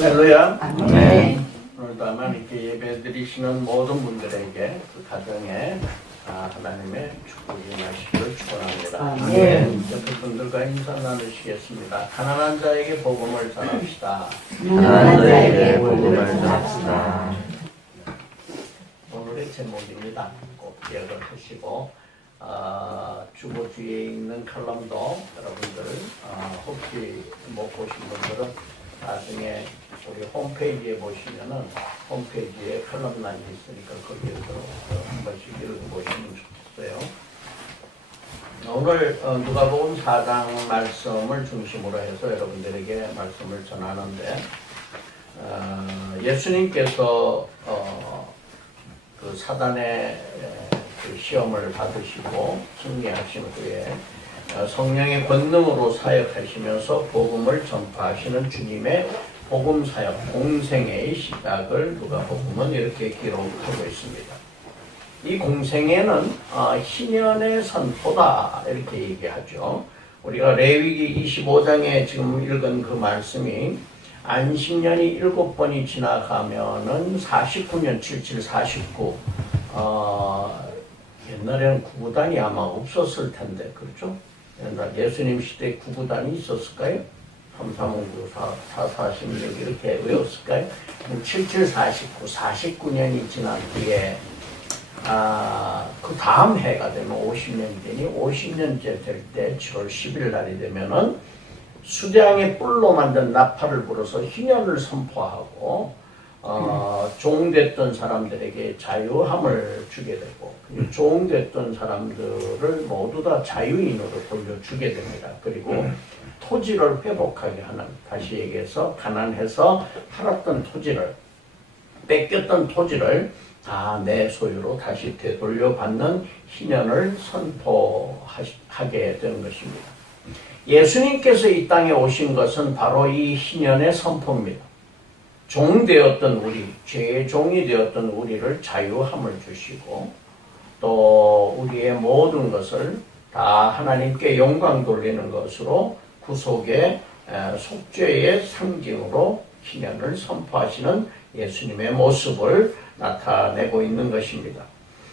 할렐루야. 아멘. 오늘도 아마 이렇게 예배 드리시는 모든 분들에게 그 가정에 하나님의 축복이 임하시기를 축원합니다. 아멘. 옆에 분들과 인사 나누시겠습니다. 가난한 자에게 복음을 전합시다. 가난한 자에게 복음을 전합시다. 오늘의 제목입니다. 꼭 기억을 하시고 주보 뒤에 있는 칼럼도 여러분들 혹시 못 보신 분들은 나중에 우리 홈페이지에 보시면은 홈페이지에 칼럼란이 있으니까 거기에서 한 번씩 읽어보시면 좋겠어요. 오늘 누가복음 4장 말씀을 중심으로 해서 여러분들에게 말씀을 전하는데 예수님께서 그 사단의 그 시험을 받으시고 승리하신 후에 성령의 권능으로 사역하시면서 복음을 전파하시는 주님의 복음 사역 공생애의 시작을 누가복음은 이렇게 기록하고 있습니다. 이 공생애는 희년의 선포다 이렇게 얘기하죠. 우리가 레위기 25장에 지금 읽은 그 말씀이 안식년이 7번이 지나가면은 49년 77, 49 옛날에는 구구단이 아마 없었을 텐데 그렇죠? 옛날 예수님 시대에 구구단이 있었을까요? 3359, 4446 이렇게 외웠을까요? 77, 49, 49년이 지난 뒤에 그 다음 해가 되면 50년이 되니 50년째 될 때 7월 10일 날이 되면은 수량의 뿔로 만든 나팔을 불어서 희년을 선포하고 종됐던 사람들에게 자유함을 주게 되고 종됐던 사람들을 모두 다 자유인으로 돌려주게 됩니다. 그리고 토지를 회복하게 하는, 다시 얘기해서 가난해서 팔았던 토지를, 뺏겼던 토지를 다 내 소유로 다시 되돌려받는 희년을 선포하게 되는 것입니다. 예수님께서 이 땅에 오신 것은 바로 이 희년의 선포입니다. 종되었던 우리, 죄의 종이 되었던 우리를 자유함을 주시고 또 우리의 모든 것을 다 하나님께 영광 돌리는 것으로 구속의 속죄의 상징으로 희년을 선포하시는 예수님의 모습을 나타내고 있는 것입니다.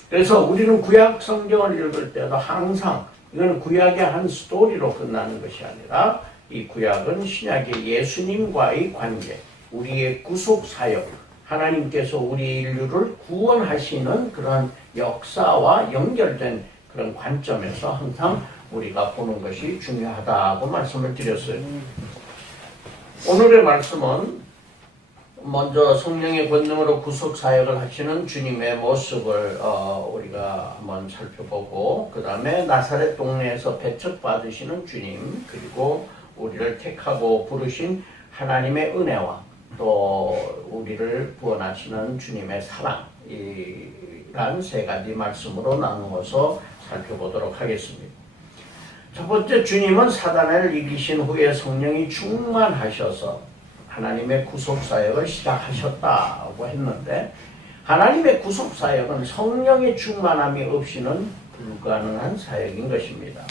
그래서 우리는 구약 성경을 읽을 때도 항상 이건 구약의 한 스토리로 끝나는 것이 아니라 이 구약은 신약의 예수님과의 관계, 우리의 구속 사역, 하나님께서 우리 인류를 구원하시는 그런 역사와 연결된 그런 관점에서 항상 우리가 보는 것이 중요하다고 말씀을 드렸어요. 오늘의 말씀은 먼저 성령의 권능으로 구속 사역을 하시는 주님의 모습을 우리가 한번 살펴보고 그 다음에 나사렛 동네에서 배척받으시는 주님, 그리고 우리를 택하고 부르신 하나님의 은혜와 또 우리를 구원하시는 주님의 사랑, 이란 세 가지 말씀으로 나누어서 살펴보도록 하겠습니다. 첫 번째, 주님은 사단을 이기신 후에 성령이 충만하셔서 하나님의 구속사역을 시작하셨다고 했는데, 하나님의 구속사역은 성령의 충만함이 없이는 불가능한 사역인 것입니다.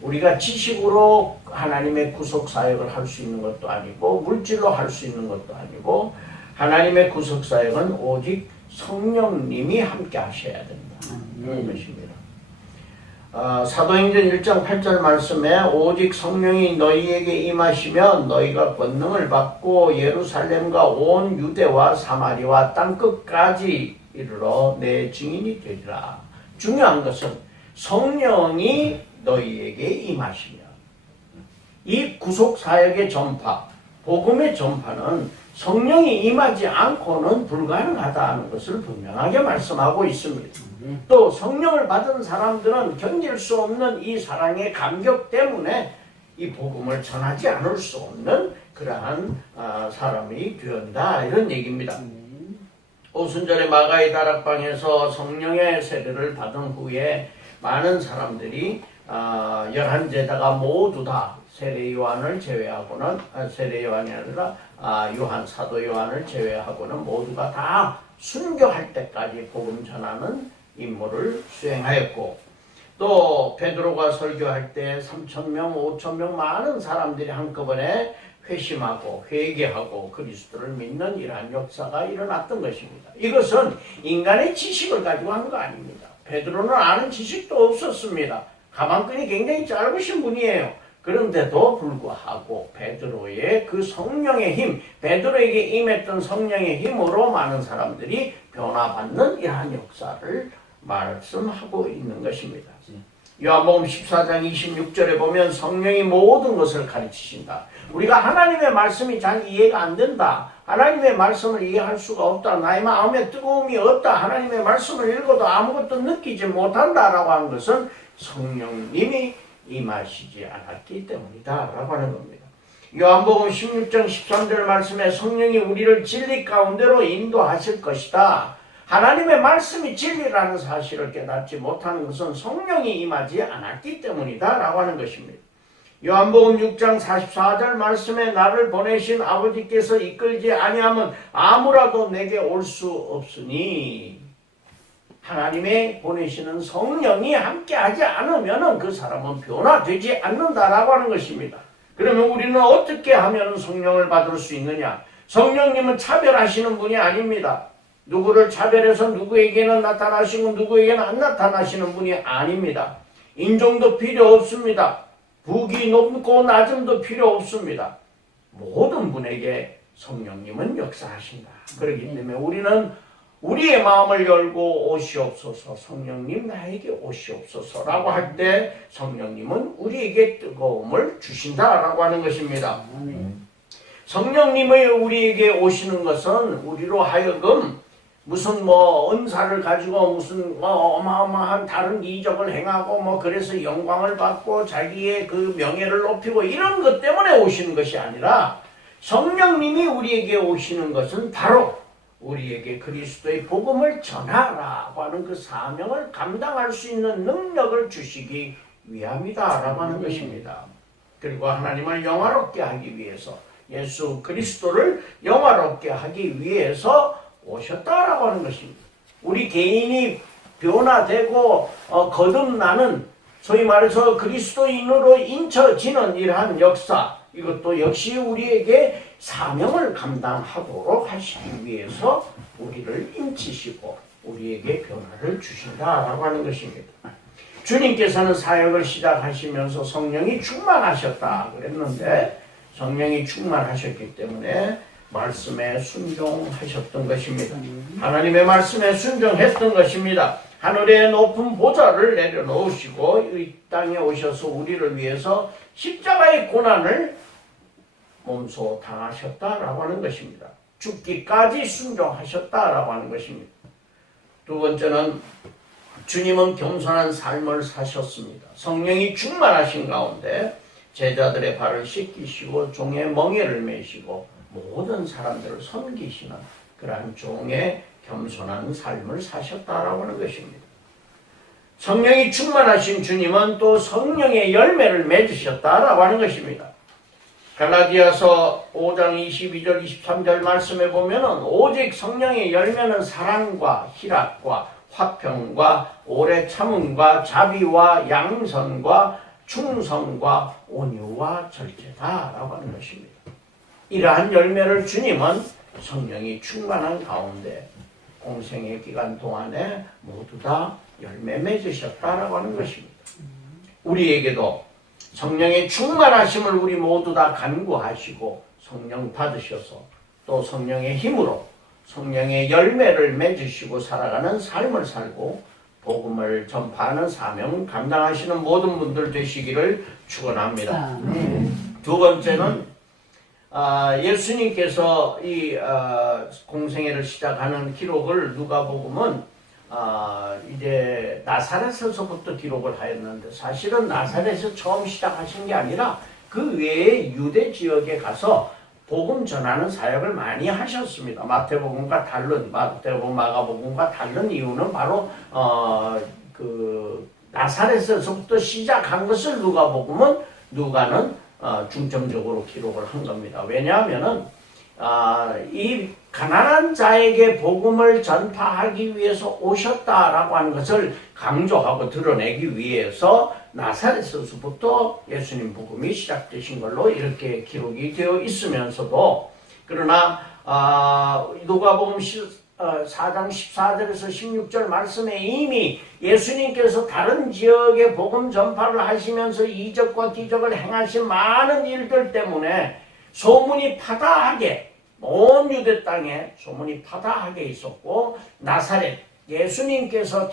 우리가 지식으로 하나님의 구속사역을 할 수 있는 것도 아니고 물질로 할 수 있는 것도 아니고, 하나님의 구속사역은 오직 성령님이 함께 하셔야 된다. 이런 것입니다. 사도행전 1장 8절 말씀에 오직 성령이 너희에게 임하시면 너희가 권능을 받고 예루살렘과 온 유대와 사마리와 땅끝까지 이르러 내 증인이 되리라. 중요한 것은 성령이 너희에게 임하시면, 이 구속사역의 전파, 복음의 전파는 성령이 임하지 않고는 불가능하다는 것을 분명하게 말씀하고 있습니다. 또 성령을 받은 사람들은 견딜 수 없는 이 사랑의 감격 때문에 이 복음을 전하지 않을 수 없는 그러한 사람이 되었다, 이런 얘기입니다. 오순절에 마가의 다락방에서 성령의 세례를 받은 후에 많은 사람들이 11제자가 모두 다 세례 요한을 제외하고는, 세례 요한이 아니라 요한, 사도 요한을 제외하고는 모두가 다 순교할 때까지 복음 전하는 임무를 수행하였고, 또 베드로가 설교할 때 3,000명, 5,000명 많은 사람들이 한꺼번에 회심하고 회개하고 그리스도를 믿는 이러한 역사가 일어났던 것입니다. 이것은 인간의 지식을 가지고 한 거 아닙니다. 베드로는 아는 지식도 없었습니다. 가방끈이 굉장히 짧으신 분이에요. 그런데도 불구하고 베드로의 그 성령의 힘, 베드로에게 임했던 성령의 힘으로 많은 사람들이 변화받는 이러한 역사를 말씀하고 있는 것입니다. 요한복음 14장 26절에 보면 성령이 모든 것을 가르치신다. 우리가 하나님의 말씀이 잘 이해가 안 된다. 하나님의 말씀을 이해할 수가 없다. 나의 마음에 뜨거움이 없다. 하나님의 말씀을 읽어도 아무것도 느끼지 못한다라고 하는 것은 성령님이 임하시지 않았기 때문이다 라고 하는 겁니다. 요한복음 16장 13절 말씀에 성령이 우리를 진리 가운데로 인도하실 것이다. 하나님의 말씀이 진리라는 사실을 깨닫지 못하는 것은 성령이 임하지 않았기 때문이다 라고 하는 것입니다. 요한복음 6장 44절 말씀에 나를 보내신 아버지께서 이끌지 아니하면 아무라도 내게 올 수 없으니, 하나님의 보내시는 성령이 함께하지 않으면 그 사람은 변화되지 않는다라고 하는 것입니다. 그러면 우리는 어떻게 하면 성령을 받을 수 있느냐? 성령님은 차별하시는 분이 아닙니다. 누구를 차별해서 누구에게는 나타나시고 누구에게는 안 나타나시는 분이 아닙니다. 인종도 필요 없습니다. 북이 높고 낮음도 필요 없습니다. 모든 분에게 성령님은 역사하신다. 그렇기 때문에 우리는 우리의 마음을 열고 오시옵소서, 성령님 나에게 오시옵소서라고 할 때 성령님은 우리에게 뜨거움을 주신다라고 하는 것입니다. 성령님이 우리에게 오시는 것은 우리로 하여금 무슨 은사를 가지고 무슨 어마어마한 다른 이적을 행하고 그래서 영광을 받고 자기의 그 명예를 높이고 이런 것 때문에 오시는 것이 아니라, 성령님이 우리에게 오시는 것은 바로 우리에게 그리스도의 복음을 전하라고 하는 그 사명을 감당할 수 있는 능력을 주시기 위함이다라고 하는 것입니다. 그리고 하나님을 영화롭게 하기 위해서, 예수 그리스도를 영화롭게 하기 위해서 오셨다라고 하는 것입니다. 우리 개인이 변화되고 거듭나는, 소위 말해서 그리스도인으로 인쳐지는 이러한 역사, 이것도 역시 우리에게 사명을 감당하도록 하시기 위해서 우리를 인치시고 우리에게 변화를 주신다라고 하는 것입니다. 주님께서는 사역을 시작하시면서 성령이 충만하셨다 그랬는데, 성령이 충만하셨기 때문에 말씀에 순종하셨던 것입니다. 하나님의 말씀에 순종했던 것입니다. 하늘의 높은 보좌를 내려놓으시고 이 땅에 오셔서 우리를 위해서 십자가의 고난을 몸소 당하셨다라고 하는 것입니다. 죽기까지 순종하셨다라고 하는 것입니다. 두 번째는 주님은 겸손한 삶을 사셨습니다. 성령이 충만하신 가운데 제자들의 발을 씻기시고 종의 멍에를 매시고 모든 사람들을 섬기시는 그러한 종의 겸손한 삶을 사셨다라고 하는 것입니다. 성령이 충만하신 주님은 또 성령의 열매를 맺으셨다라고 하는 것입니다. 갈라디아서 5장 22절 23절 말씀에 보면은 오직 성령의 열매는 사랑과 희락과 화평과 오래 참음과 자비와 양선과 충성과 온유와 절제다라고 하는 것입니다. 이러한 열매를 주님은 성령이 충만한 가운데 공생의 기간 동안에 모두 다 열매 맺으셨다라고 하는 것입니다. 우리에게도 성령의 충만하심을 우리 모두 다 간구하시고 성령 받으셔서 또 성령의 힘으로 성령의 열매를 맺으시고 살아가는 삶을 살고 복음을 전파하는 사명 감당하시는 모든 분들 되시기를 축원합니다. 두 번째는 예수님께서 이 공생애를 시작하는 기록을 누가복음은 이제 나사렛에서부터 기록을 하였는데, 사실은 나사렛에서 처음 시작하신 게 아니라 그 외에 유대 지역에 가서 복음 전하는 사역을 많이 하셨습니다. 마태복음과 다른, 마태복음, 마가복음과 다른 이유는 바로 그 나사렛에서부터 시작한 것을 누가는 중점적으로 기록을 한 겁니다. 왜냐하면은 이 가난한 자에게 복음을 전파하기 위해서 오셨다라고 하는 것을 강조하고 드러내기 위해서 나사렛에서부터 예수님 복음이 시작되신 걸로 이렇게 기록이 되어 있으면서도, 그러나 누가복음 4장 14절에서 16절 말씀에 이미 예수님께서 다른 지역에 복음 전파를 하시면서 이적과 기적을 행하신 많은 일들 때문에 소문이 파다하게, 온 유대 땅에 소문이 파다하게 있었고, 나사렛, 예수님께서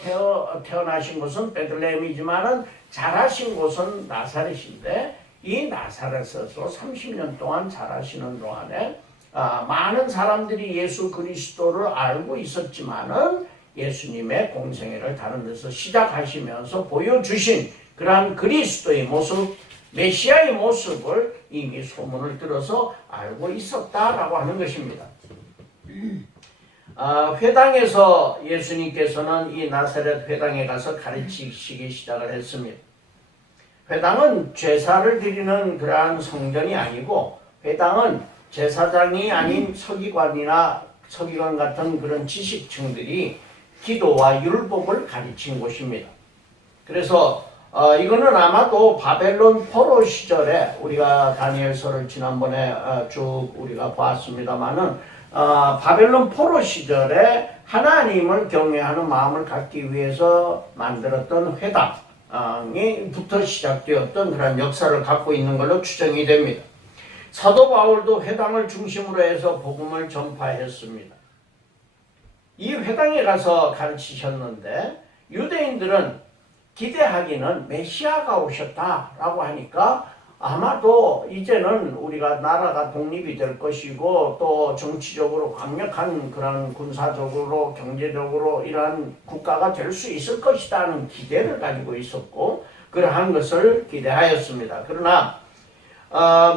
태어나신 곳은 베들레헴이지만은 자라신 곳은 나사렛인데, 이 나사렛에서 30년 동안 자라시는 동안에 많은 사람들이 예수 그리스도를 알고 있었지만은 예수님의 공생애를 다른 데서 시작하시면서 보여주신 그러한 그리스도의 모습, 메시아의 모습을 이미 소문을 들어서 알고 있었다라고 하는 것입니다. 회당에서 예수님께서는 이 나사렛 회당에 가서 가르치시기 시작을 했습니다. 회당은 제사를 드리는 그러한 성전이 아니고, 회당은 제사장이 아닌 서기관 같은 그런 지식층들이 기도와 율법을 가르친 곳입니다. 그래서 이거는 아마도 바벨론 포로 시절에, 우리가 다니엘서를 지난번에 쭉 우리가 봤습니다마는 바벨론 포로 시절에 하나님을 경외하는 마음을 갖기 위해서 만들었던 회당부터 시작되었던 그런 역사를 갖고 있는 걸로 추정이 됩니다. 사도 바울도 회당을 중심으로 해서 복음을 전파했습니다. 이 회당에 가서 가르치셨는데, 유대인들은 기대하기는 메시아가 오셨다라고 하니까 아마도 이제는 우리가 나라가 독립이 될 것이고, 또 정치적으로 강력한 그런 군사적으로 경제적으로 이러한 국가가 될 수 있을 것이다 하는 기대를 가지고 있었고, 그러한 것을 기대하였습니다. 그러나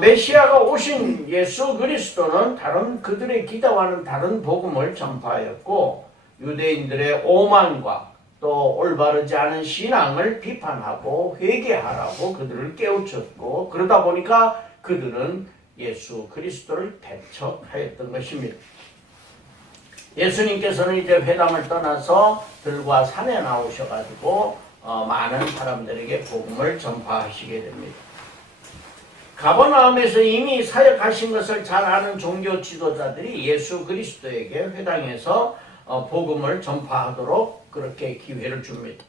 메시아가 오신 예수 그리스도는 그들의 기대와는 다른 복음을 전파하였고, 유대인들의 오만과 또 올바르지 않은 신앙을 비판하고 회개하라고 그들을 깨우쳤고, 그러다 보니까 그들은 예수 그리스도를 배척하였던 것입니다. 예수님께서는 이제 회당을 떠나서 들과 산에 나오셔가지고 많은 사람들에게 복음을 전파하시게 됩니다. 가버나움에서 이미 사역하신 것을 잘 아는 종교 지도자들이 예수 그리스도에게 회당에서 복음을 전파하도록 그렇게 기회를 줍니다.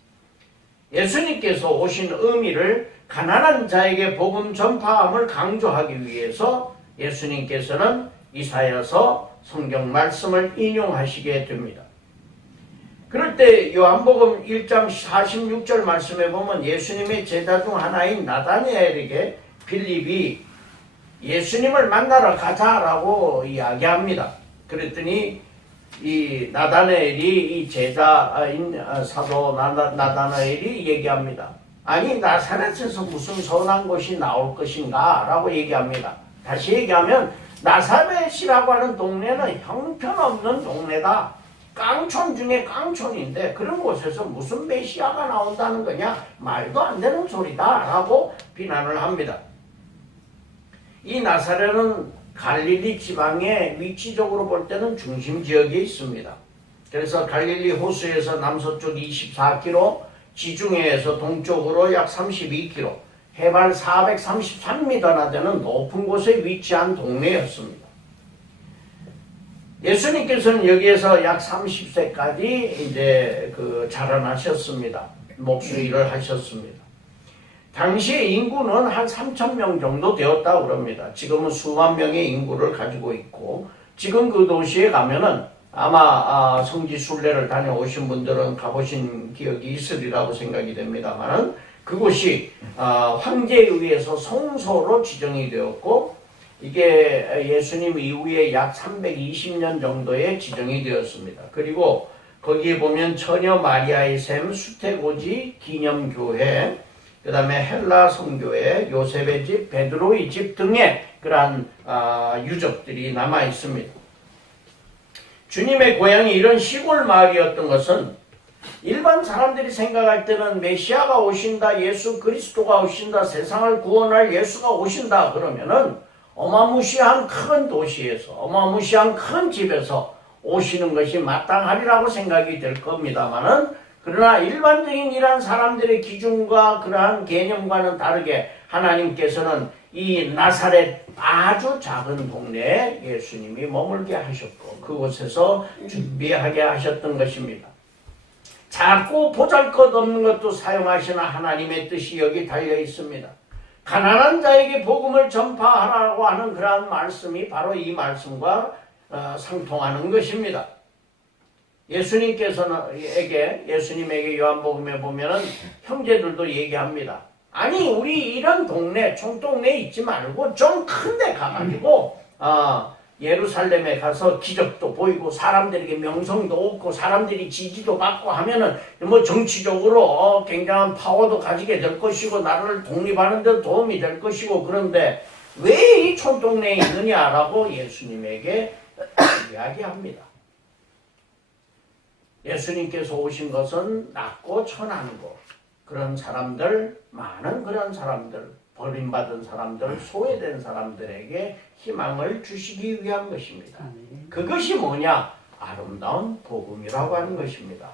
예수님께서 오신 의미를 가난한 자에게 복음 전파함을 강조하기 위해서 예수님께서는 이사야서 성경 말씀을 인용하시게 됩니다. 그럴 때 요한복음 1장 46절 말씀에 보면 예수님의 제자 중 하나인 나다니엘에게 빌립이 예수님을 만나러 가자라고 이야기합니다. 그랬더니 이 나다나엘이, 이 제자인 사도 나다나엘이 얘기합니다. 아니, 나사렛에서 무슨 선한 것이 나올 것인가 라고 얘기합니다. 다시 얘기하면 나사렛이라고 하는 동네는 형편없는 동네다. 깡촌 중에 깡촌인데 그런 곳에서 무슨 메시아가 나온다는 거냐, 말도 안 되는 소리다 라고 비난을 합니다. 이 나사렛은 갈릴리 지방의 위치적으로 볼 때는 중심 지역에 있습니다. 그래서 갈릴리 호수에서 남서쪽 24km, 지중해에서 동쪽으로 약 32km, 해발 433m나 되는 높은 곳에 위치한 동네였습니다. 예수님께서는 여기에서 약 30세까지 이제 자라나셨습니다. 목수일을 하셨습니다. 당시의 인구는 한 3,000명 정도 되었다고 그럽니다. 지금은 수만 명의 인구를 가지고 있고, 지금 그 도시에 가면은 아마 성지 순례를 다녀오신 분들은 가보신 기억이 있으리라고 생각이 됩니다만은, 그곳이 황제에 의해서 성소로 지정이 되었고, 이게 예수님 이후에 약 320년 정도에 지정이 되었습니다. 그리고 거기에 보면 처녀 마리아의 샘, 수태고지 기념교회, 그 다음에 헬라 성교회, 요셉의 집, 베드로의 집 등의 그러한 유적들이 남아 있습니다. 주님의 고향이 이런 시골 마을이었던 것은 일반 사람들이 생각할 때는 메시아가 오신다, 예수 그리스도가 오신다, 세상을 구원할 예수가 오신다 그러면은 어마무시한 큰 도시에서, 어마무시한 큰 집에서 오시는 것이 마땅하리라고 생각이 될 겁니다만은, 그러나 일반적인 이러한 사람들의 기준과 그러한 개념과는 다르게 하나님께서는 이 나사렛 아주 작은 동네에 예수님이 머물게 하셨고 그곳에서 준비하게 하셨던 것입니다. 작고 보잘것없는 것도 사용하시는 하나님의 뜻이 여기 달려 있습니다. 가난한 자에게 복음을 전파하라고 하는 그러한 말씀이 바로 이 말씀과 상통하는 것입니다. 예수님에게 요한복음에 보면은 형제들도 얘기합니다. 아니 우리 이런 동네 총동네에 있지 말고 좀 큰 데 가가지고 예루살렘에 가서 기적도 보이고 사람들에게 명성도 얻고 사람들이 지지도 받고 하면은 뭐 정치적으로 굉장한 파워도 가지게 될 것이고 나라를 독립하는 데 도움이 될 것이고 그런데 왜 이 촌동네에 있느냐라고 예수님에게 이야기합니다. 예수님께서 오신 것은 낮고 천한 곳 그런 사람들 많은 그런 사람들 버림받은 사람들 소외된 사람들에게 희망을 주시기 위한 것입니다. 그것이 뭐냐? 아름다운 복음이라고 하는 것입니다.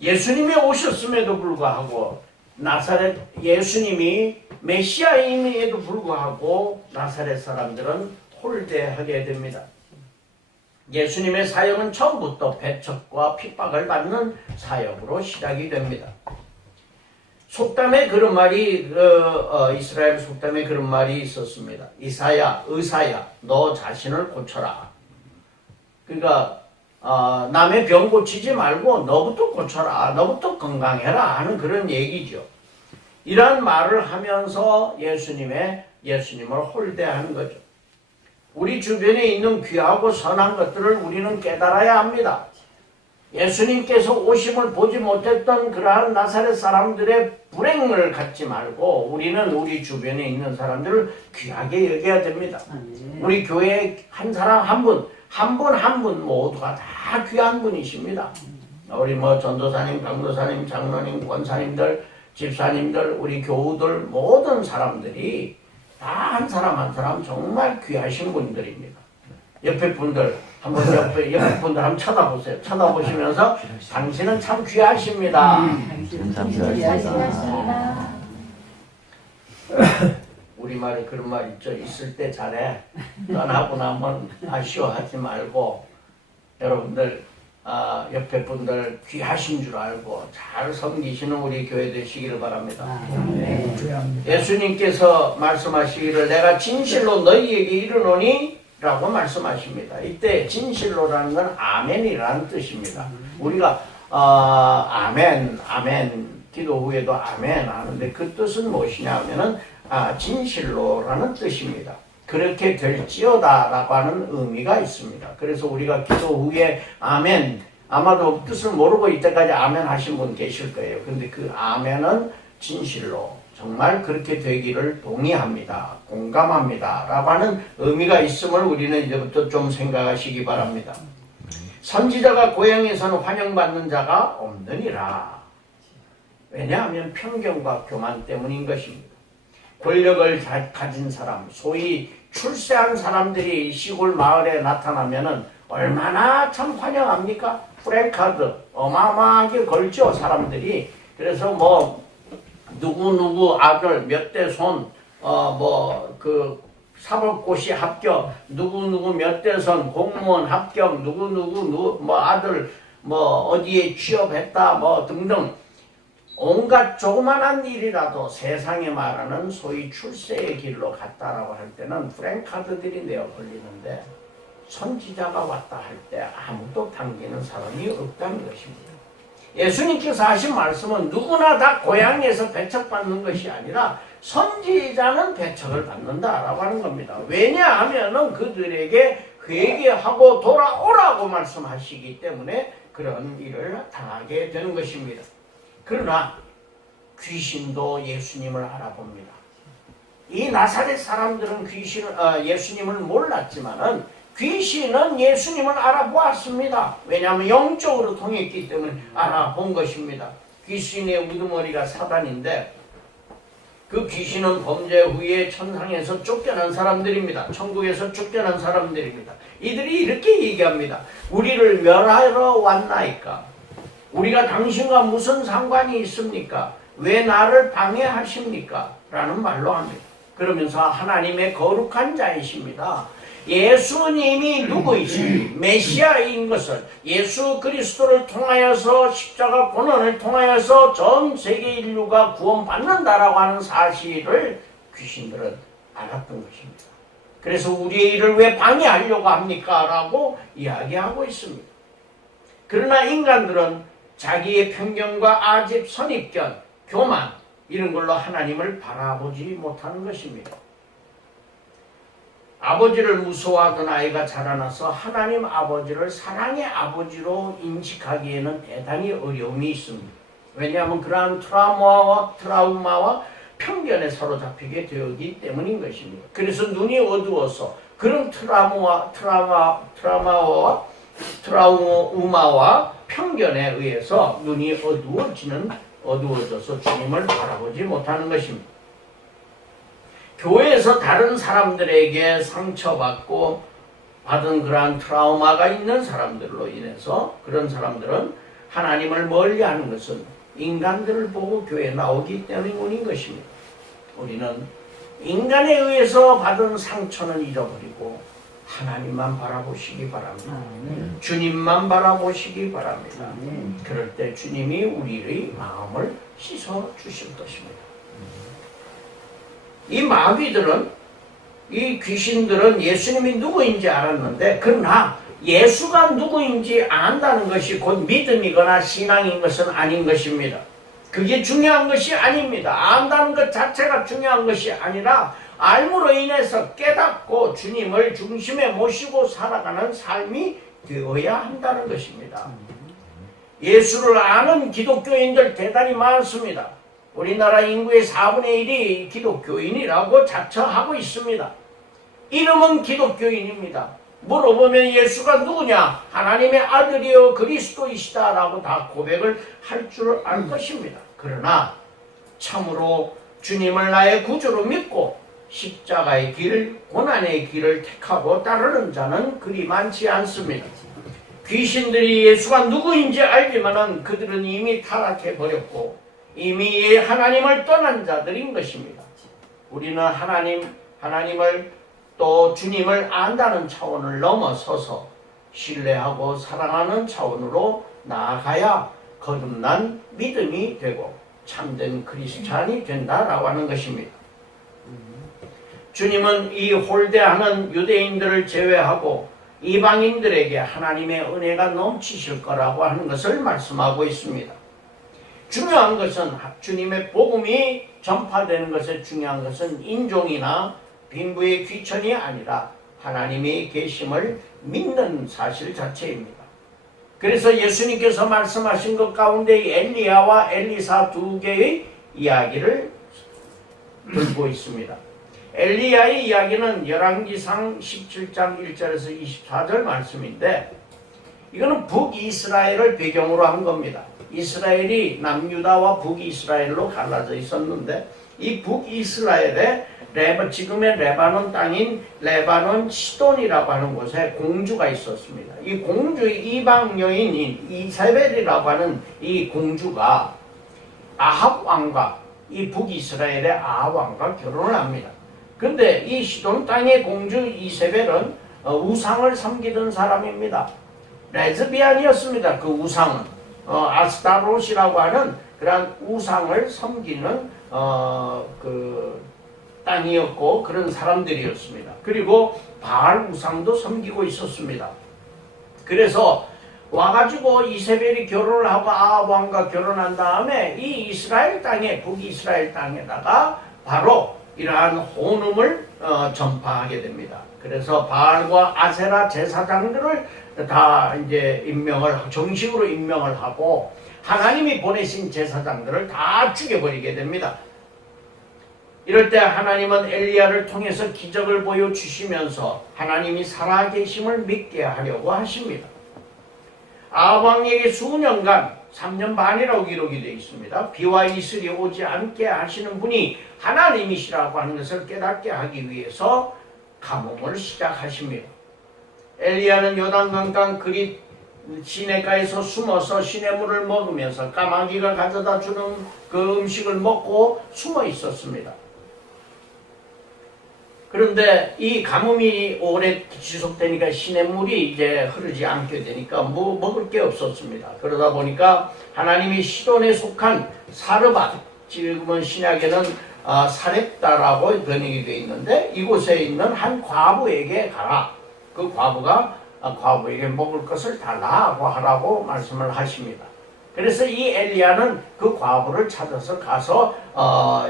예수님이 오셨음에도 불구하고 나사렛 예수님이 메시아임에도 불구하고 나사렛 사람들은 홀대하게 됩니다. 예수님의 사역은 처음부터 배척과 핍박을 받는 사역으로 시작이 됩니다. 속담에 그런 말이 이스라엘 속담에 그런 말이 있었습니다. 이사야, 의사야, 너 자신을 고쳐라. 그러니까 남의 병 고치지 말고 너부터 고쳐라, 너부터 건강해라 하는 그런 얘기죠. 이런 말을 하면서 예수님을 홀대하는 거죠. 우리 주변에 있는 귀하고 선한 것들을 우리는 깨달아야 합니다. 예수님께서 오심을 보지 못했던 그러한 나사렛 사람들의 불행을 갖지 말고 우리는 우리 주변에 있는 사람들을 귀하게 여겨야 됩니다. 우리 교회에 한 사람 한 분 모두가 다 귀한 분이십니다. 우리 전도사님, 강도사님, 장로님, 권사님들, 집사님들, 우리 교우들 모든 사람들이 다 한 사람 한 사람 정말 귀하신 분들입니다. 옆에 분들 한번 옆에 분들 한번 쳐다보세요. 쳐다보시면서 당신은 참 귀하십니다. 감사합니다. 우리말에 그런 말 있죠. 있을 때 잘해. 떠나고 나면 아쉬워하지 말고 여러분들 옆에 분들 귀하신 줄 알고 잘 섬기시는 우리 교회 되시기를 바랍니다. 예수님께서 말씀하시기를 내가 진실로 너희에게 이르노니 라고 말씀하십니다. 이때 진실로라는 건 아멘이라는 뜻입니다. 우리가 아멘 기도 후에도 아멘 하는데 그 뜻은 무엇이냐 하면은 진실로라는 뜻입니다. 그렇게 될지어다 라고 하는 의미가 있습니다. 그래서 우리가 기도 후에 아멘, 아마도 뜻을 모르고 이때까지 아멘 하신 분 계실 거예요. 근데 그 아멘은 진실로 정말 그렇게 되기를 동의합니다. 공감합니다. 라고 하는 의미가 있음을 우리는 이제부터 좀 생각하시기 바랍니다. 선지자가 고향에서는 환영받는 자가 없느니라. 왜냐하면 편견과 교만 때문인 것입니다. 권력을 가진 사람, 소위 출세한 사람들이 시골 마을에 나타나면은 얼마나 참 환영합니까? 프랜카드 어마어마하게 걸죠, 사람들이. 그래서 누구 아들 몇 대 손, 사법고시 합격, 누구 몇 대 손, 공무원 합격, 누구 아들 어디에 취업했다, 등등. 온갖 조그만한 일이라도 세상에 말하는 소위 출세의 길로 갔다라고 할 때는 프랜카드들이 내어 걸리는데 선지자가 왔다 할 때 아무도 당기는 사람이 없다는 것입니다. 예수님께서 하신 말씀은 누구나 다 고향에서 배척받는 것이 아니라 선지자는 배척을 받는다라고 하는 겁니다. 왜냐하면 그들에게 회개하고 돌아오라고 말씀하시기 때문에 그런 일을 당하게 되는 것입니다. 그러나 귀신도 예수님을 알아봅니다. 이 나사렛 사람들은 예수님을 몰랐지만은 귀신은 예수님을 알아보았습니다. 왜냐하면 영적으로 통했기 때문에 알아본 것입니다. 귀신의 우두머리가 사단인데 그 귀신은 범죄 후에 천상에서 쫓겨난 사람들입니다. 천국에서 쫓겨난 사람들입니다. 이들이 이렇게 얘기합니다. 우리를 멸하러 왔나이까? 우리가 당신과 무슨 상관이 있습니까? 왜 나를 방해하십니까? 라는 말로 합니다. 그러면서 하나님의 거룩한 자이십니다. 예수님이 누구이신지 메시아인 것을 예수 그리스도를 통하여서 십자가 고난을 통하여서 전 세계 인류가 구원받는다라고 하는 사실을 귀신들은 알았던 것입니다. 그래서 우리의 일을 왜 방해하려고 합니까? 라고 이야기하고 있습니다. 그러나 인간들은 자기의 편견과 아집, 선입견, 교만 이런 걸로 하나님을 바라보지 못하는 것입니다. 아버지를 무서워하던 아이가 자라나서 하나님 아버지를 사랑의 아버지로 인식하기에는 대단히 어려움이 있습니다. 왜냐하면 그러한 트라우마와 편견에 사로잡히게 되었기 때문인 것입니다. 그래서 눈이 어두워서 그런 트라우마와 편견에 의해서 눈이 어두워져서 주님을 바라보지 못하는 것입니다. 교회에서 다른 사람들에게 상처받고 받은 그러한 트라우마가 있는 사람들로 인해서 그런 사람들은 하나님을 멀리하는 것은 인간들을 보고 교회에 나오기 때문인 것입니다. 우리는 인간에 의해서 받은 상처는 잊어버리고 하나님만 바라보시기 바랍니다. 주님만 바라보시기 바랍니다. 그럴 때 주님이 우리의 마음을 씻어 주실 것입니다. 이 마귀들은, 이 귀신들은 예수님이 누구인지 알았는데 그러나 예수가 누구인지 안다는 것이 곧 믿음이거나 신앙인 것은 아닌 것입니다. 그게 중요한 것이 아닙니다. 안다는 것 자체가 중요한 것이 아니라 알므로 인해서 깨닫고 주님을 중심에 모시고 살아가는 삶이 되어야 한다는 것입니다. 예수를 아는 기독교인들 대단히 많습니다. 우리나라 인구의 4분의 1이 기독교인이라고 자처하고 있습니다. 이름은 기독교인입니다. 물어보면 예수가 누구냐? 하나님의 아들이여 그리스도이시다라고 다 고백을 할 줄 알 것입니다. 그러나 참으로 주님을 나의 구주로 믿고 십자가의 길, 고난의 길을 택하고 따르는 자는 그리 많지 않습니다. 귀신들이 예수가 누구인지 알지만은 그들은 이미 타락해버렸고 이미 하나님을 떠난 자들인 것입니다. 우리는 하나님을 또 주님을 안다는 차원을 넘어서서 신뢰하고 사랑하는 차원으로 나아가야 거듭난 믿음이 되고 참된 크리스찬이 된다라고 하는 것입니다. 주님은 이 홀대하는 유대인들을 제외하고 이방인들에게 하나님의 은혜가 넘치실 거라고 하는 것을 말씀하고 있습니다. 중요한 것은 주님의 복음이 전파되는 것에 중요한 것은 인종이나 빈부의 귀천이 아니라 하나님의 계심을 믿는 사실 자체입니다. 그래서 예수님께서 말씀하신 것 가운데 엘리야와 엘리사 두 개의 이야기를 들고 있습니다. 엘리야의 이야기는 열왕기상 17장 1절에서 24절 말씀인데 이거는 북이스라엘을 배경으로 한 겁니다. 이스라엘이 남유다와 북이스라엘로 갈라져 있었는데 이 북이스라엘에 지금의 레바논 땅인 레바논 시돈이라고 하는 곳에 공주가 있었습니다. 이 공주의 이방 여인인 이세벨이라고 하는 이 공주가 아합 왕과 이 북이스라엘의 아합 왕과 결혼을 합니다. 근데 이 시돈 땅의 공주 이세벨은 우상을 섬기던 사람입니다. 레즈비안이었습니다. 그 우상은 아스타롯이라고 하는 그런 우상을 섬기는 그 땅이었고 그런 사람들이었습니다. 그리고 바알 우상도 섬기고 있었습니다. 그래서 와가지고 이세벨이 결혼을 하고 아합 왕과 결혼한 다음에 이 이스라엘 땅에 북이스라엘 땅에다가 바로 이러한 혼음을 전파하게 됩니다. 그래서 바알과 아세라 제사장들을 다 이제 정식으로 임명을 하고 하나님이 보내신 제사장들을 다 죽여버리게 됩니다. 이럴 때 하나님은 엘리야를 통해서 기적을 보여주시면서 하나님이 살아계심을 믿게 하려고 하십니다. 아합 왕에게 수년간 3년 반이라고 기록이 되어 있습니다. 비와 이슬이 오지 않게 하시는 분이 하나님이시라고 하는 것을 깨닫게 하기 위해서 가뭄을 시작하십니다. 엘리야는 요단강강 그리 시냇가에서 숨어서 시냇물을 먹으면서 까마귀가 가져다 주는 그 음식을 먹고 숨어 있었습니다. 그런데 이 가뭄이 오래 지속되니까 시냇물이 이제 흐르지 않게 되니까 뭐 먹을 게 없었습니다. 그러다 보니까 하나님이 시돈에 속한 사르밧, 지금은 신약에는 사렙다라고 번역이 되어 있는데 이곳에 있는 한 과부에게 가라. 그 과부가 과부에게 먹을 것을 달라고 하라고 말씀을 하십니다. 그래서 이 엘리야는 그 과부를 찾아서 가서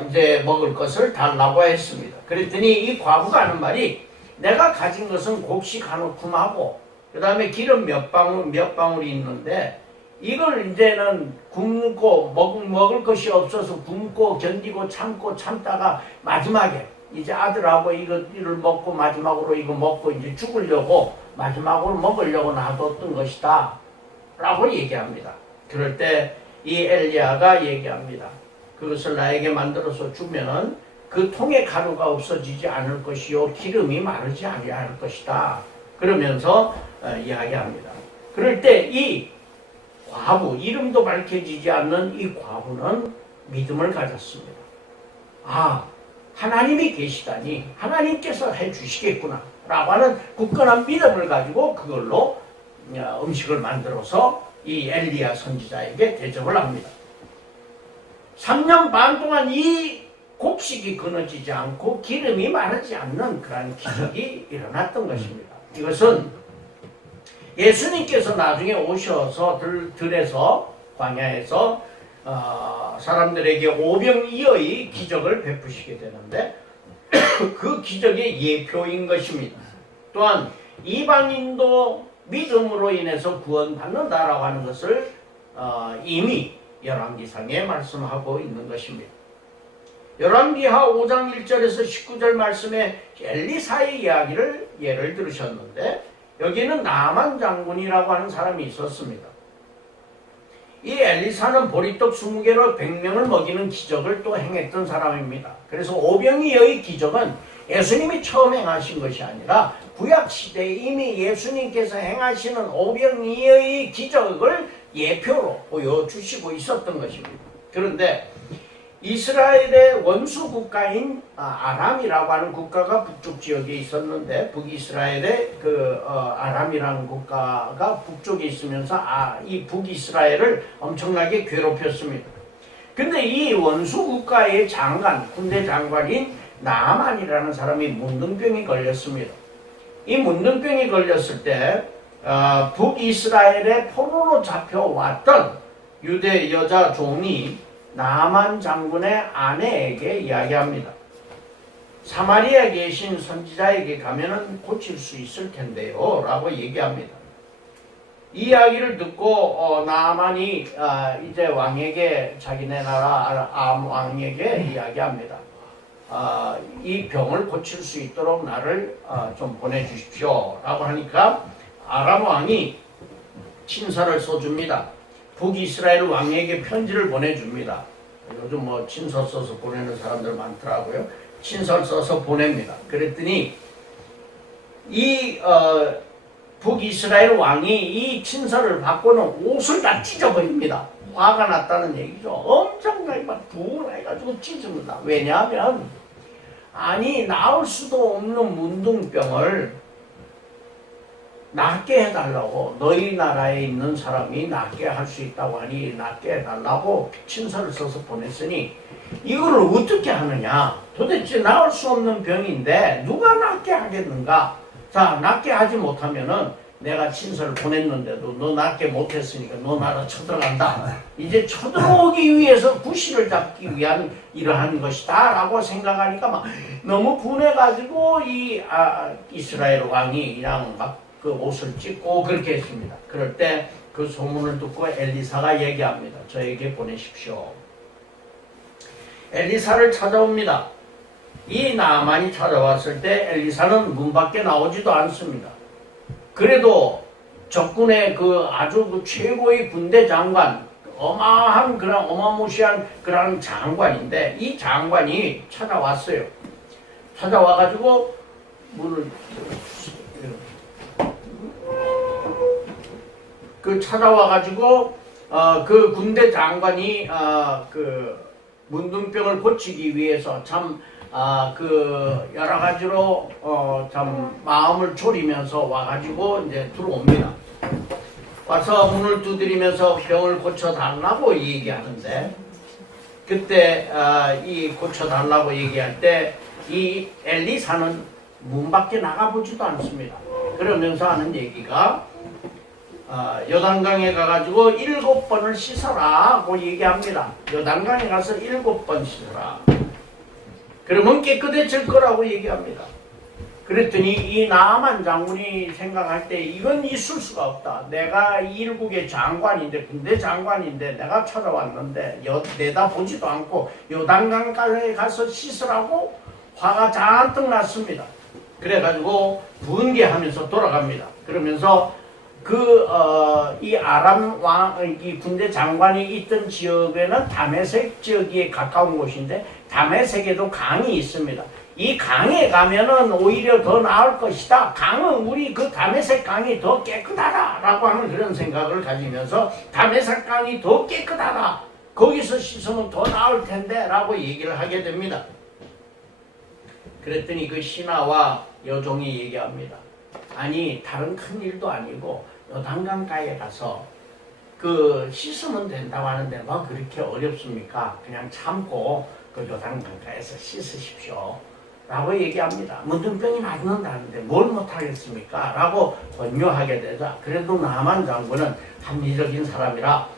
이제 먹을 것을 달라고 했습니다. 그랬더니 이 과부가 하는 말이 내가 가진 것은 곡식 한 움큼하고 그 다음에 기름 몇 방울이 있는데 이걸 이제는 굶고 먹을 것이 없어서 굶고 견디고 참다가 마지막에 이제 아들하고 이를 먹고 마지막으로 이거 먹고 이제 죽으려고 마지막으로 먹으려고 놔뒀던 것이다 라고 얘기합니다. 그럴 때 이 엘리야가 얘기합니다. 그것을 나에게 만들어서 주면은 그 통에 가루가 없어지지 않을 것이요 기름이 마르지 아니할 것이다. 그러면서 이야기합니다. 그럴 때 이 과부, 이름도 밝혀지지 않는 이 과부는 믿음을 가졌습니다. 아, 하나님이 계시다니 하나님께서 해주시겠구나 라고 하는 굳건한 믿음을 가지고 그걸로 음식을 만들어서 이 엘리야 선지자에게 대접을 합니다. 3년 반 동안 이 곡식이 끊어지지 않고 기름이 마르지 않는 그런 기적이 일어났던 것입니다. 이것은 예수님께서 나중에 오셔서 들에서 광야에서 사람들에게 오병이어의 기적을 베푸시게 되는데 그 기적의 예표인 것입니다. 또한 이방인도 믿음으로 인해서 구원받는다라고 하는 것을 이미 열왕기상에 말씀하고 있는 것입니다. 열왕기하 5장 1절에서 19절 말씀에 엘리사의 이야기를 예를 들으셨는데 여기는 나만 장군이라고 하는 사람이 있었습니다. 이 엘리사는 보리떡 20개로 100명을 먹이는 기적을 또 행했던 사람입니다. 그래서 오병이어의 기적은 예수님이 처음 행하신 것이 아니라 구약시대에 이미 예수님께서 행하시는 오병이어의 기적을 예표로 보여주시고 있었던 것입니다. 그런데 이스라엘의 원수 국가인 아람이라고 하는 국가가 북쪽 지역에 있었는데 북이스라엘의 아람이라는 국가가 북쪽에 있으면서 이 북이스라엘을 엄청나게 괴롭혔습니다. 근데 이 원수 국가의 군대 장관인 나아만이라는 사람이 문둥병이 걸렸습니다. 이 문둥병이 걸렸을 때 북이스라엘의 포로로 잡혀왔던 유대 여자 종이 나아만 장군의 아내에게 이야기합니다. 사마리아에 계신 선지자에게 가면은 고칠 수 있을 텐데요 라고 얘기합니다. 이 이야기를 듣고 나아만이 이제 왕에게 자기네 나라 암 왕에게 이야기합니다. 이 병을 고칠 수 있도록 나를 좀 보내주십시오 라고 하니까 아람 왕이 친서를 써줍니다. 북이스라엘 왕에게 편지를 보내줍니다. 요즘 뭐 친서 써서 보내는 사람들 많더라고요. 친서를 써서 보냅니다. 그랬더니 이 북이스라엘 왕이 이 친서를 받고는 옷을 다 찢어버립니다. 화가 났다는 얘기죠. 엄청나게 막 분해가지고 찢습니다. 왜냐하면 나을 수도 없는 문둥병을 낫게 해달라고, 너희 나라에 있는 사람이 낫게 할 수 있다고 하니 낫게 해달라고 친서를 써서 보냈으니 이거를 어떻게 하느냐. 도대체 나을 수 없는 병인데 누가 낫게 하겠는가. 자, 낫게 하지 못하면은 내가 친서를 보냈는데도 너 낫게 못했으니까 너 나라 쳐들어간다. 이제 쳐들어오기 위해서 구실을 잡기 위한 이러한 것이다 라고 생각하니까 막 너무 분해가지고 이스라엘 왕이 그냥 막 그 옷을 찢고 그렇게 했습니다. 그럴 때 그 소문을 듣고 엘리사가 얘기합니다. 저에게 보내십시오. 엘리사를 찾아옵니다. 이 나아만이 찾아왔을 때 엘리사는 문 밖에 나오지도 않습니다. 그래도 적군의 아주 최고의 군대 장관, 어마무시한 그런 장관인데 이 장관이 찾아왔어요. 찾아와가지고 문을 그 찾아와 가지고 그 군대 장관이 그 문둥병을 고치기 위해서 참 그 여러 가지로 참 마음을 졸이면서 와가지고 이제 들어옵니다. 와서 문을 두드리면서 병을 고쳐달라고 얘기하는데, 그때 이 고쳐달라고 얘기할 때 이 엘리사는 문 밖에 나가보지도 않습니다. 그러면서 하는 얘기가 요단강에 가가지고 7번을 씻어라 하고 얘기합니다. 요단강에 가서 7번 씻어라. 그러면 깨끗해질 거라고 얘기합니다. 그랬더니 이 나아만 장군이 생각할 때 이건 있을 수가 없다. 내가 일국의 장관인데, 군대 장관인데 내가 찾아왔는데 내다보지도 않고 요단강가에 가서 씻으라고 화가 잔뜩 났습니다. 그래가지고 분개하면서 돌아갑니다. 그러면서 이 아람 이 군대 장관이 있던 지역에는 다메섹 지역에 가까운 곳인데, 다메섹에도 강이 있습니다. 이 강에 가면은 오히려 더 나을 것이다. 강은 우리 그 다메섹 강이 더 깨끗하다 라고 하는 그런 생각을 가지면서 다메섹 강이 더 깨끗하다. 거기서 씻으면 더 나을 텐데 라고 얘기를 하게 됩니다. 그랬더니 그 신하와 여종이 얘기합니다. 아니, 다른 큰 일도 아니고 요단강가에 가서 그 씻으면 된다고 하는데 뭐 그렇게 어렵습니까? 그냥 참고 그 요단강가에서 씻으십시오 라고 얘기합니다. 문둥병이 낫는다는데 뭘 못하겠습니까? 라고 권유하게 되자, 그래도 나만 장군은 합리적인 사람이라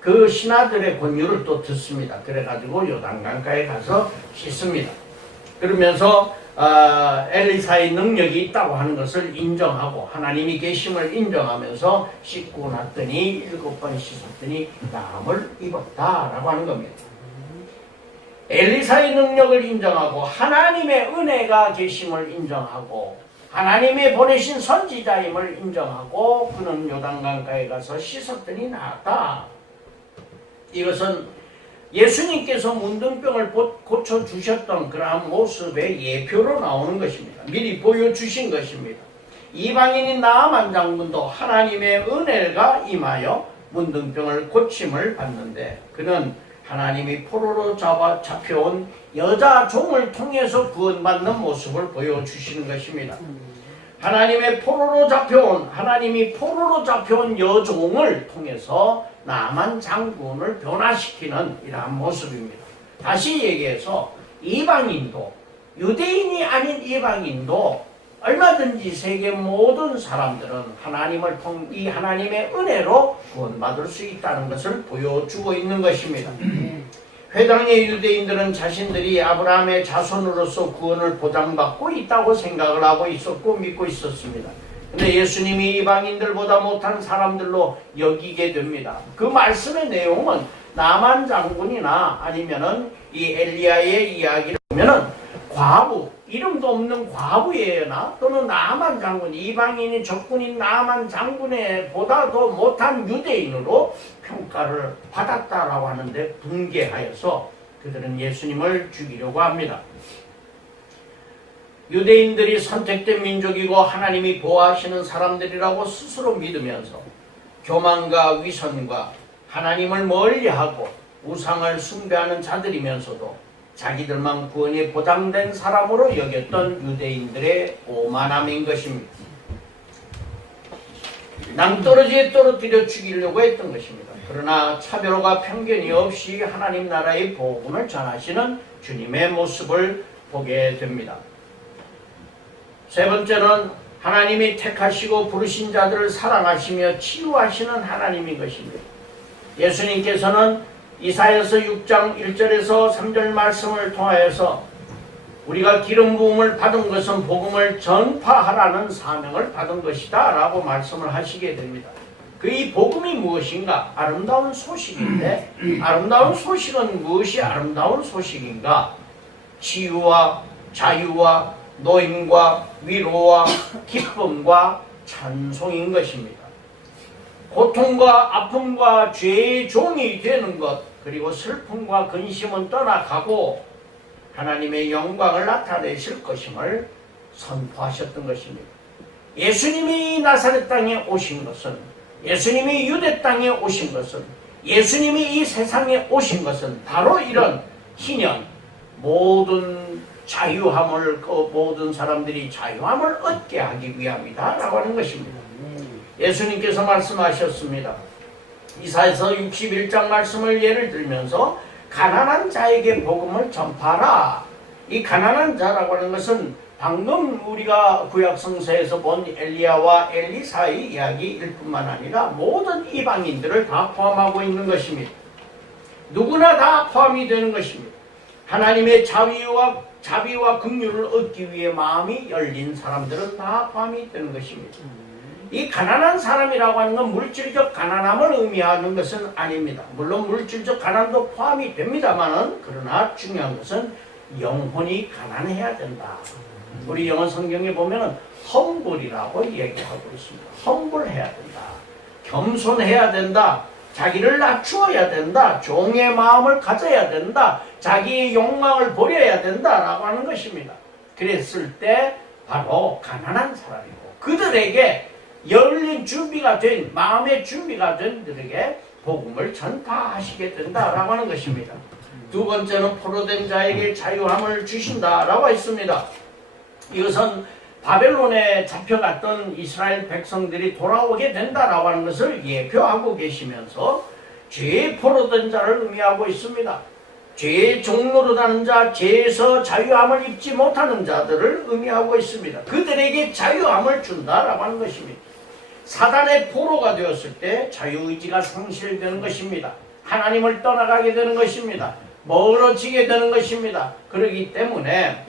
그 신하들의 권유를 또 듣습니다. 그래가지고 요단강가에 가서 씻습니다. 그러면서 엘리사의 능력이 있다고 하는 것을 인정하고 하나님이 계심을 인정하면서 씻고 났더니 7번 씻었더니 나음을 입었다라고 하는 겁니다. 엘리사의 능력을 인정하고 하나님의 은혜가 계심을 인정하고 하나님의 보내신 선지자임을 인정하고 그는 요단강가에 가서 씻었더니 나았다. 이것은 예수님께서 문둥병을 고쳐주셨던 그러한 모습의 예표로 나오는 것입니다. 미리 보여주신 것입니다. 이방인인 나아만 장군도 하나님의 은혜가 임하여 문둥병을 고침을 받는데, 그는 하나님이 포로로 잡혀온 여자 종을 통해서 구원받는 모습을 보여주시는 것입니다. 하나님이 포로로 잡혀온 여종을 통해서 나만 장군을 변화시키는 이러한 모습입니다. 다시 얘기해서 이방인도, 유대인이 아닌 이방인도 얼마든지 세계 모든 사람들은 이 하나님의 은혜로 구원받을 수 있다는 것을 보여주고 있는 것입니다. 회당의 유대인들은 자신들이 아브라함의 자손으로서 구원을 보장받고 있다고 생각을 하고 있었고 믿고 있었습니다. 근데 예수님이 이방인들보다 못한 사람들로 여기게 됩니다. 그 말씀의 내용은 나만 장군이나 아니면은 이 엘리야의 이야기를 보면은 과부, 이름도 없는 과부예나 또는 나만 장군, 이방인이 적군인 나만 장군에 보다 더 못한 유대인으로 평가를 받았다라고 하는데 분개하여서 그들은 예수님을 죽이려고 합니다. 유대인들이 선택된 민족이고 하나님이 보호하시는 사람들이라고 스스로 믿으면서 교만과 위선과 하나님을 멀리하고 우상을 숭배하는 자들이면서도 자기들만 구원이 보장된 사람으로 여겼던 유대인들의 오만함인 것입니다. 낭떠러지에 떨어뜨려 죽이려고 했던 것입니다. 그러나 차별과 편견이 없이 하나님 나라의 복음을 전하시는 주님의 모습을 보게 됩니다. 세 번째는 하나님이 택하시고 부르신 자들을 사랑하시며 치유하시는 하나님인 것입니다. 예수님께서는 이사야서 6장 1절에서 3절 말씀을 통하여서 우리가 기름 부음을 받은 것은 복음을 전파하라는 사명을 받은 것이다 라고 말씀을 하시게 됩니다. 그 이 복음이 무엇인가? 아름다운 소식인데, 아름다운 소식은 무엇이 아름다운 소식인가? 치유와 자유와 노임과 위로와 기쁨과 찬송인 것입니다. 고통과 아픔과 죄의 종이 되는 것, 그리고 슬픔과 근심은 떠나가고 하나님의 영광을 나타내실 것임을 선포하셨던 것입니다. 예수님이 나사렛 땅에 오신 것은 예수님이 유대 땅에 오신 것은, 예수님이 이 세상에 오신 것은 바로 이런 희년, 모든 자유함을, 모든 사람들이 자유함을 얻게 하기 위함이다 라고 하는 것입니다. 예수님께서 말씀하셨습니다. 이사야서 61장 말씀을 예를 들면서 가난한 자에게 복음을 전파하라. 이 가난한 자라고 하는 것은 방금 우리가 구약 성서에서 본 엘리야와 엘리사의 이야기일 뿐만 아니라 모든 이방인들을 다 포함하고 있는 것입니다. 누구나 다 포함이 되는 것입니다. 하나님의 자비와 긍휼을 얻기 위해 마음이 열린 사람들은 다 포함이 되는 것입니다. 이 가난한 사람이라고 하는 건 물질적 가난함을 의미하는 것은 아닙니다. 물론 물질적 가난도 포함이 됩니다만은, 그러나 중요한 것은 영혼이 가난해야 된다. 우리 영어 성경에 보면은 험불이라고 얘기하고 있습니다. 험불해야 된다. 겸손해야 된다. 자기를 낮추어야 된다. 종의 마음을 가져야 된다. 자기의 욕망을 버려야 된다라고 하는 것입니다. 그랬을 때 바로 가난한 사람이고, 그들에게 열린 준비가 된, 마음의 준비가 된 들에게 복음을 전파하시게 된다라고 하는 것입니다. 두 번째는 포로된 자에게 자유함을 주신다라고 했습니다. 이것은 바벨론에 잡혀갔던 이스라엘 백성들이 돌아오게 된다라고 하는 것을 예표하고 계시면서 죄의 포로된 자를 의미하고 있습니다. 죄의 종노릇하는 자, 죄에서 자유함을 입지 못하는 자들을 의미하고 있습니다. 그들에게 자유함을 준다라고 하는 것입니다. 사단의 포로가 되었을 때 자유의지가 상실되는 것입니다. 하나님을 떠나가게 되는 것입니다. 멀어지게 되는 것입니다. 그렇기 때문에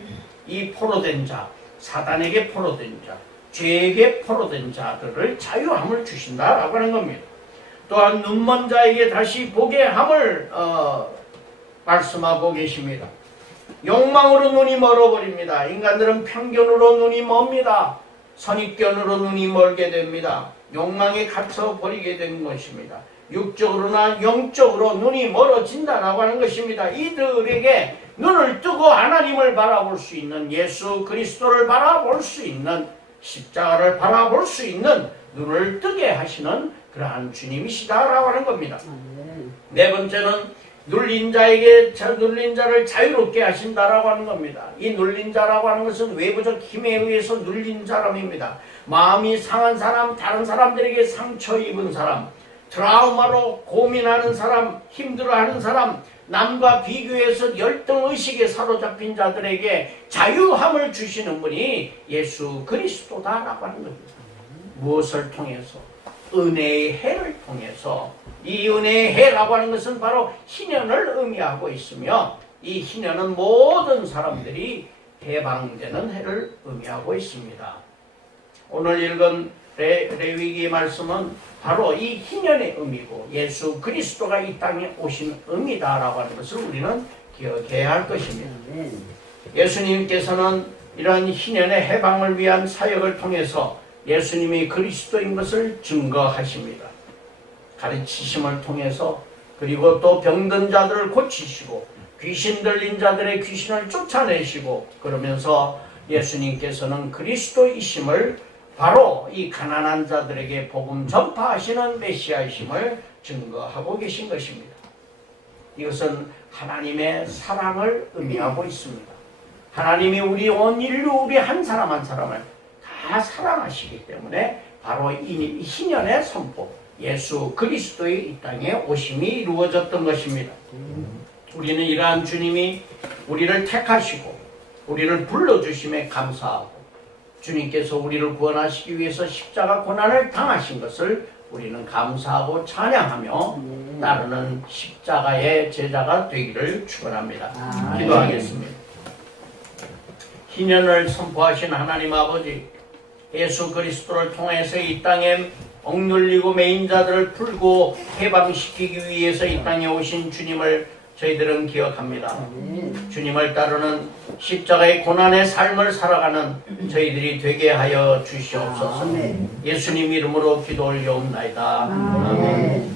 이 포로된 자, 사단에게 포로된 자, 죄에게 포로된 자들을 자유함을 주신다라고 하는 겁니다. 또한 눈먼 자에게 다시 보게 함을 말씀하고 계십니다. 욕망으로 눈이 멀어버립니다. 인간들은 편견으로 눈이 멉니다. 선입견으로 눈이 멀게 됩니다. 욕망에 갇혀 버리게 된 것입니다. 육적으로나 영적으로 눈이 멀어진다라고 하는 것입니다. 이들에게 눈을 뜨고 하나님을 바라볼 수 있는, 예수 그리스도를 바라볼 수 있는, 십자가를 바라볼 수 있는 눈을 뜨게 하시는 그러한 주님이시다라고 하는 겁니다. 네 번째는 눌린 자를 자유롭게 하신다라고 하는 겁니다. 이 눌린 자라고 하는 것은 외부적 힘에 의해서 눌린 사람입니다. 마음이 상한 사람, 다른 사람들에게 상처 입은 사람, 트라우마로 고민하는 사람, 힘들어하는 사람, 남과 비교해서 열등의식에 사로잡힌 자들에게 자유함을 주시는 분이 예수 그리스도다라고 하는 겁니다. 무엇을 통해서? 은혜의 해를 통해서. 이 은혜의 해라고 하는 것은 바로 희년을 의미하고 있으며, 이 희년은 모든 사람들이 해방되는 해를 의미하고 있습니다. 오늘 읽은 레위기의 말씀은 바로 이 희년의 의미고 예수 그리스도가 이 땅에 오신 의미다라고 하는 것을 우리는 기억해야 할 것입니다. 예수님께서는 이런 희년의 해방을 위한 사역을 통해서 예수님이 그리스도인 것을 증거하십니다. 가르치심을 통해서, 그리고 또 병든 자들을 고치시고 귀신 들린 자들의 귀신을 쫓아내시고, 그러면서 예수님께서는 그리스도이심을, 바로 이 가난한 자들에게 복음 전파하시는 메시아이심을 증거하고 계신 것입니다. 이것은 하나님의 사랑을 의미하고 있습니다. 하나님이 우리 온 인류, 우리 한 사람 한 사람을 다 사랑하시기 때문에 바로 이 희년의 선포, 예수 그리스도의 이 땅에 오심이 이루어졌던 것입니다. 우리는 이러한 주님이 우리를 택하시고 우리를 불러주심에 감사하고, 주님께서 우리를 구원하시기 위해서 십자가 고난을 당하신 것을 우리는 감사하고 찬양하며 따르는 십자가의 제자가 되기를 축원합니다. 기도하겠습니다. 희년을 선포하신 하나님 아버지, 예수 그리스도를 통해서 이 땅에 억눌리고 매인 자들을 풀고 해방시키기 위해서 이 땅에 오신 주님을 저희들은 기억합니다. 주님을 따르는 십자가의 고난의 삶을 살아가는 저희들이 되게 하여 주시옵소서. 예수님 이름으로 기도 올려옵나이다. 아멘.